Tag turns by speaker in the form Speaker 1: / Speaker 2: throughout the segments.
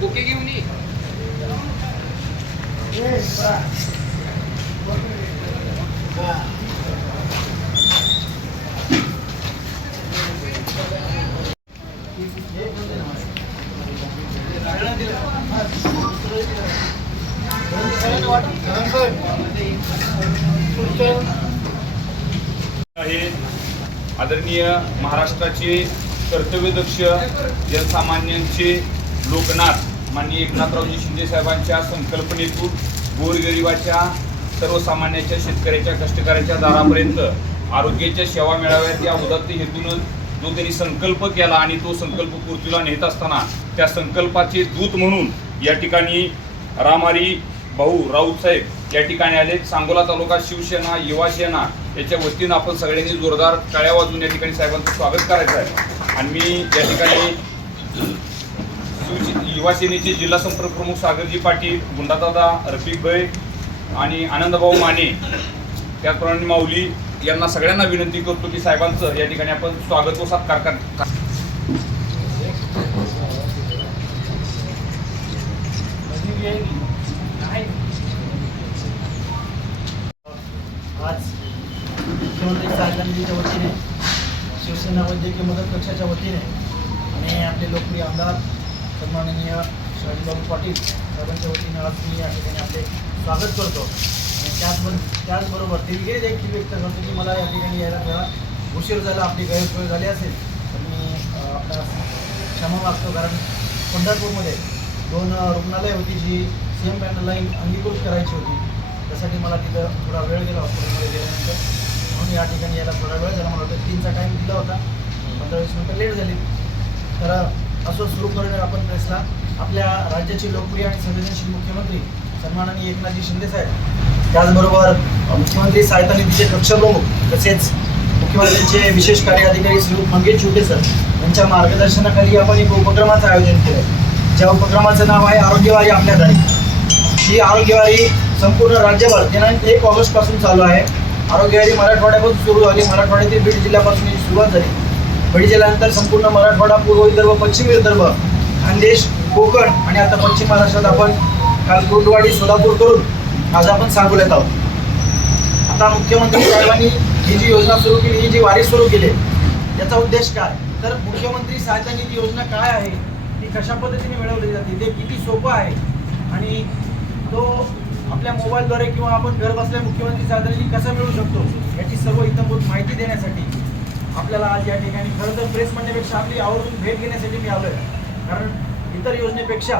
Speaker 1: Bouquet घेऊन
Speaker 2: आहे. आदरणीय महाराष्ट्राचे कर्तव्यदक्ष जनसामान्यांचे लोकनाथ माननीय एकनाथरावजी शिंदे साहेबांच्या संकल्पनेतून गोरगरिबाच्या सर्वसामान्याच्या शेतकऱ्याच्या कष्टकऱ्याच्या दारापर्यंत आरोग्याच्या सेवा मिळाव्यात. या उदात्त हेतूनच जो त्यांनी संकल्प केला आणि तो संकल्प पूर्तीला नेत असताना त्या संकल्पाचे दूत म्हणून या ठिकाणी रामारी भाऊ राऊत साहेब या ठिकाणी आले. सांगोला तालुका शिवसेना युवा सेना याच्या वतीनं आपण सगळ्यांनी जोरदार टाळ्या वाजून या ठिकाणी साहेबांचं स्वागत करायचं आहे. आणि मी या ठिकाणी युवा सेनेचे जिल्हा संपर्क प्रमुख सागरजी पाटील गुंडादादा रफिक भाई आणि आनंदभाऊ माने त्याचप्रमाणे माऊली यांना सगळ्यांना विनंती करतो की साहेबांचं या ठिकाणी आपण स्वागत व सत्कार कर
Speaker 3: आज मुख्यमंत्री साहेबांनी शिवसेना वैद्यकीय मदत कक्षाच्या वतीने आणि आपले लोकप्रिय आमदार सन्माननीय शिवाजीबाबू पाटील साहेबांच्या वतीने आज मी या ठिकाणी आपले स्वागत करतो. आणि त्याचबरोबर त्याचबरोबर दिलगिरी देखील व्यक्त करतो की मला या ठिकाणी यायला जरा उशीर झाला आपली गैरसोय झाली असेल तर मी आपला क्षमा मागतो. कारण पंढरपूरमध्ये दोन रुग्णालय होती जी सी एम पॅनल अंगीकृत करायची होती. त्यासाठी मला तिथं थोडा वेळ गेला हॉस्पिटलमध्ये गेल्यानंतर. म्हणून या ठिकाणी यायला थोडा वेळ झाला. तीनचा टाईम दिला होता. पंधरा वीस मिनटं लेट झाली. तर असं सुरू करून आपण प्रेसला आपल्या राज्याचे लोकप्रिय आणि संवेदनशील मुख्यमंत्री सन्माननीय एकनाथजी शिंदे साहेब. त्याचबरोबर मुख्यमंत्री सहायता निधीचे कक्षप्रमुख तसेच मुख्यमंत्र्यांचे विशेष कार्य अधिकारी श्री मंगेश छोटे सर यांच्या मार्गदर्शनाखाली आपण एक उपक्रमाचं आयोजन केलं ज्या उपक्रमाचं नाव आहे आरोग्यवारी आपल्या दारी ही आरोग्यवारी संपूर्ण राज्यभर दिनांक एक ऑगस्टपासून चालू आहे. आरोग्यवारी मराठवाड्यापासून सुरू झाली मराठवाड्यातील बीड जिल्ह्यापासून याची सुरुवात झाली. बीड जिल्ह्यानंतर संपूर्ण मराठवाडा पूर्व विदर्भ पश्चिम विदर्भ खानदेश कोकण आणि आता पश्चिम महाराष्ट्रात आपण काल कुर्डवाडी सोलापूर करून आज आपण सांगोल्यात आहोत. आता मुख्यमंत्री साहेबांनी ही जी योजना सुरू केली ही जी वारी सुरू केली याचा उद्देश काय? तर मुख्यमंत्री सहायता निधी योजना काय आहे ती कशा पद्धतीने मिळवली जाते ते किती सोपं आहे आणि तो आपल्या मोबाईलद्वारे किंवा आपण घर बसल्या मुख्यमंत्री सहायता कसा मिळू शकतो याची सर्व इतंभूत माहिती देण्यासाठी आपल्याला आज या ठिकाणी खरं तर प्रेस म्हणण्यापेक्षा आपली आवर्जून भेट घेण्यासाठी मी आलो आहे कारण इतर योजनेपेक्षा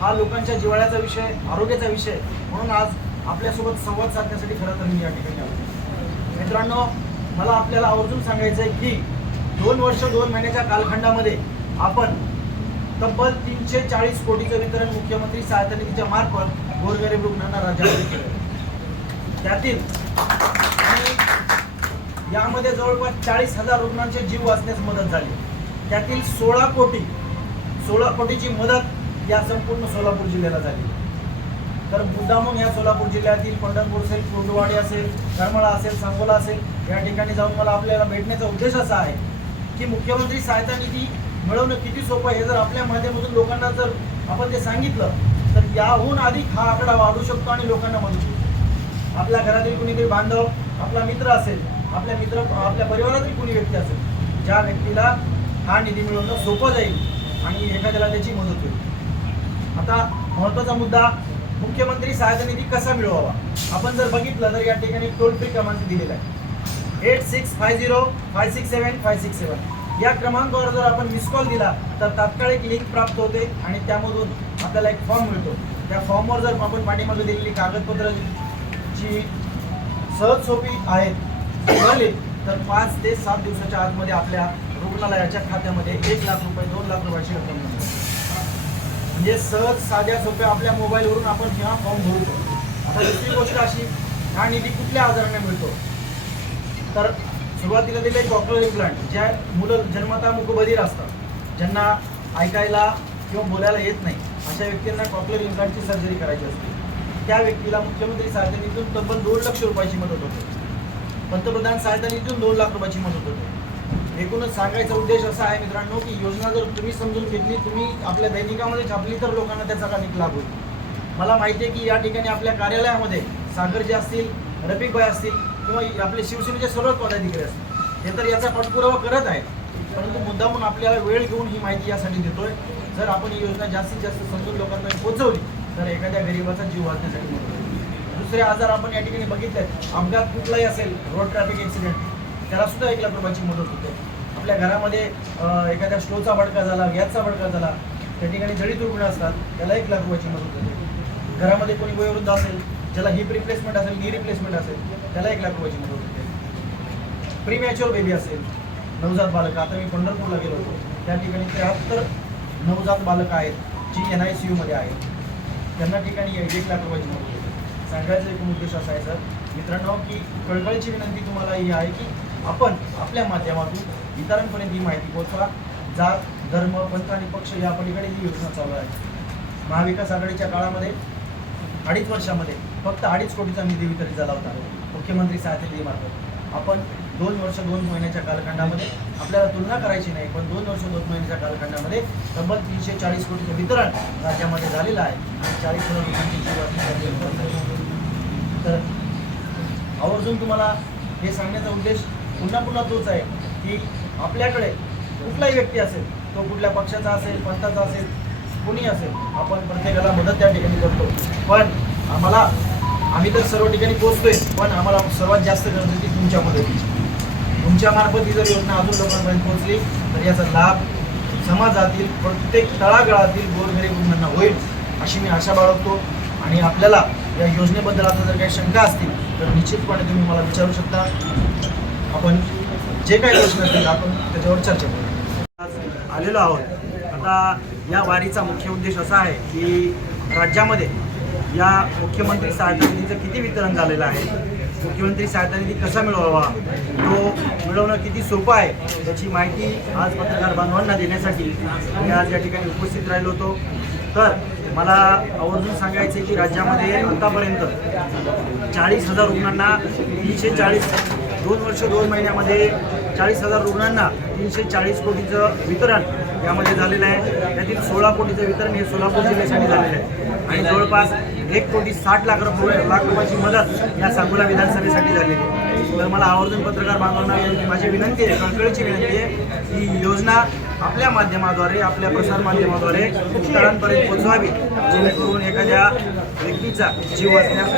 Speaker 3: हा लोकांच्या जिव्हाळ्याचा विषय आरोग्याचा विषय म्हणून आज आपल्यासोबत संवाद साधण्यासाठी खरं तर मी या ठिकाणी आलो मित्रांनो मला आपल्याला आवर्जून सांगायचं आहे की दोन वर्ष दोन महिन्याच्या कालखंडामध्ये आपण तब्बल तीनशे चाळीस कोटीचं वितरण मुख्यमंत्री सहायता निधीच्या मार्फत गोरगरीब रुग्णांना राज्यामध्ये केलं. त्यातील यामध्ये जवळपास चाळीस हजार रुग्णांचे जीव वाचण्यास मदत झाली. त्यातील सोळा कोटी सोळा कोटीची मदत या संपूर्ण सोलापूर जिल्ह्याला झाली. तर मुद्दामून या सोलापूर जिल्ह्यातील पंढरपूर असेल कुर्डुवाडी असेल करमळा असेल सांगोला असेल या ठिकाणी जाऊन मला आपल्याला भेटण्याचा उद्देश असा आहे की मुख्यमंत्री सहायता निधी मिळवणं किती सोपं आहे हे जर आपल्या माध्यमातून लोकांना जर आपण ते सांगितलं तर याहून अधिक हा आकडा वाढू शकतो आणि लोकांना मदत होईल आपल्या घरातील कुणीतरी बांधव आपला मित्र असेल आपल्या मित्र आपल्या परिवारातील कुणी व्यक्ती असेल ज्या व्यक्तीला हा निधी मिळवणं सोपं जाईल आणि एखाद्याला त्याची मदत होईल. आता महत्त्वाचा मुद्दा मुख्यमंत्री सहायता निधी कसा मिळवावा? आपण जर बघितलं तर या ठिकाणी टोल फ्री क्रमांक दिलेला आहे. Eight six five zero five six seven five six seven या क्रमांकावर जर आपण मिस कॉल दिला तर तात्काळ एक लिंक प्राप्त होते आणि त्यामधून आपल्याला एक फॉर्म मिळतो. त्या फॉर्मवर जर आपण पाठीमागे दिलेली कागदपत्र जी सहज सोपी आहेत मिळाली तर पाच ते सात दिवसाच्या आतमध्ये आपल्या रुग्णालयाच्या खात्यामध्ये एक लाख रुपये दोन लाख रुपयाची रक्कम मिळते. म्हणजे सहज साध्या सोप्या आपल्या मोबाईलवरून आपण हा फॉर्म भरू शकतो. आता दुसरी गोष्ट अशी हा निधी कुठल्या आजाराने मिळतो? तर सुरुवातीला दिले कॉक्टर इम्प्लांट ज्या मुलं जन्मता मुकबधीर असतात ज्यांना ऐकायला किंवा बोलायला येत नाही अशा व्यक्तींना कॉक्टर इम्प्लांटची सर्जरी करायची असते. त्या व्यक्तीला मुख्यमंत्री सहायता निधीतून तब्बल दोन लक्ष रुपयाची मदत होते. पंतप्रधान सहायता निधीतून दोन लाख रुपयाची मदत होते. एकूणच सांगायचा उद्देश असा आहे मित्रांनो की योजना जर तुम्ही समजून घेतली तुम्ही आपल्या दैनिकामध्ये छापली तर लोकांना त्याचा कानिक लाभ होईल. मला माहिती आहे की या ठिकाणी आपल्या कार्यालयामध्ये सागर जे असतील रफिकभाई असतील किंवा आपले शिवसेनेचे सर्वच पदाधिकारी असतील. हे तर याचा पाठपुरावा करत आहेत. परंतु मुद्दामून आपल्याला वेळ घेऊन ही माहिती यासाठी देतोय. जर आपण ही योजना जास्तीत जास्त समजून लोकांना पोहोचवली तर एखाद्या गरीबाचा जीव वाचण्यासाठी मदत दुसरे आजार आपण या ठिकाणी बघितले अपघात कुठलाही असेल रोड ट्रॅफिक ॲक्सिडेंट त्याला सुद्धा एक लाख रुपयाची मदत होते. आपल्या घरामध्ये एखाद्या स्टोचा भडका झाला गॅसचा भडका झाला त्या ठिकाणी जळीत रुग्ण असतात त्याला एक लाख रुपयाची मदत होते. घरामध्ये कोणी वयोवृद्ध असेल ज्याला हिप रिप्लेसमेंट असेल नी रिप्लेसमेंट असेल त्याला एक लाख रुपयाची मदत होते. प्री मॅच्युअर बेबी असेल नवजात बालक. आता मी पंढरपूरला गेलो होतो. त्या ठिकाणी त्र्याहत्तर नवजात बालक आहेत जी एन आय सी यूमध्ये आहेत. त्यांना ठिकाणी एक एक लाख रुपयाची मदत होते. सांगायचा एक उद्देश असा आहे सर. मित्रांनो की कळकळीची विनंती तुम्हाला ही आहे की आपण आपल्या माध्यमातून इतरांपर्यंत ही माहिती पोहोचवा. जात धर्म पंथ आणि पक्ष या पलीकडे ही योजना चालू आहे. महाविकास आघाडीच्या काळामध्ये अडीच वर्षामध्ये फक्त अडीच कोटीचा निधी वितरित झाला होता. मुख्यमंत्री सहायता निधीमार्फत आपण दोन वर्ष दोन महिन्याच्या कालखंडामध्ये आपल्याला तुलना करायची नाही पण दोन वर्ष दोन महिन्याच्या कालखंडामध्ये तब्बल तीनशे चाळीस कोटीचं वितरण राज्यामध्ये झालेलं आहे आणि चाळीस हजार लोकांची तर आवर्जून तुम्हाला हे सांगण्याचा उद्देश पुन्हा पुन्हा तोच आहे की आपल्याकडे कुठलाही व्यक्ती असेल तो कुठल्या पक्षाचा असेल पंथाचा असेल कोणी असेल आपण प्रत्येकाला मदत त्या ठिकाणी करतो. पण आम्हाला आम्ही तर सर्व ठिकाणी पोहोचतोय पण आम्हाला सर्वात जास्त गरज होती तुमच्या मदतीची. तुमच्या मार्फत ही जर योजना अजून लोकांपर्यंत पोहोचली तर याचा लाभ समाजातील प्रत्येक तळागाळातील गोरगरीब रुग्णांना होईल अशी मी आशा बाळगतो. आणि आपल्याला या योजनेबद्दल आता जर काही शंका असतील तर निश्चितपणे तुम्ही मला विचारू शकता. आपण जे काही प्रश्न असतील आपण त्याच्यावर चर्चा करू. आज आलेलो आहोत. आता या वारीचा मुख्य उद्देश असा आहे की राज्यामध्ये या मुख्यमंत्री सहायता निधीचं किती वितरण झालेलं आहे? मुख्यमंत्री सहायता निधी कसा मिळवावा? तो मिळवणं किती सोपं आहे? त्याची माहिती आज पत्रकार बांधवांना देण्यासाठी मी आज या ठिकाणी उपस्थित राहिलो होतो. तर मला आवर्जून सांगायचं आहे की राज्यामध्ये आतापर्यंत चाळीस हजार रुग्णांना तीनशे चाळीस दोन वर्ष दोन महिन्यामध्ये चाळीस हजार रुग्णांना तीनशे चाळीस कोटीचं वितरण यामध्ये झालेलं आहे. त्यातील सोळा कोटीचं वितरण हे सोलापूर जिल्ह्यासाठी झालेलं आहे. आणि जवळपास एक कोटी साठ लाख रुपये लाख रुपयाची मदत या सांगोला विधानसभेसाठी झालेली आहे. तर मला आवर्जून पत्रकार बांधवांना माझी विनंती आहे कळकळीची विनंती आहे ही योजना आपल्या माध्यमाद्वारे आपल्या प्रसार माध्यमाद्वारे इतरांपर्यंत पोहोचवावी जेणेकरून एखाद्या व्यक्तीचा जीव वाचण्यास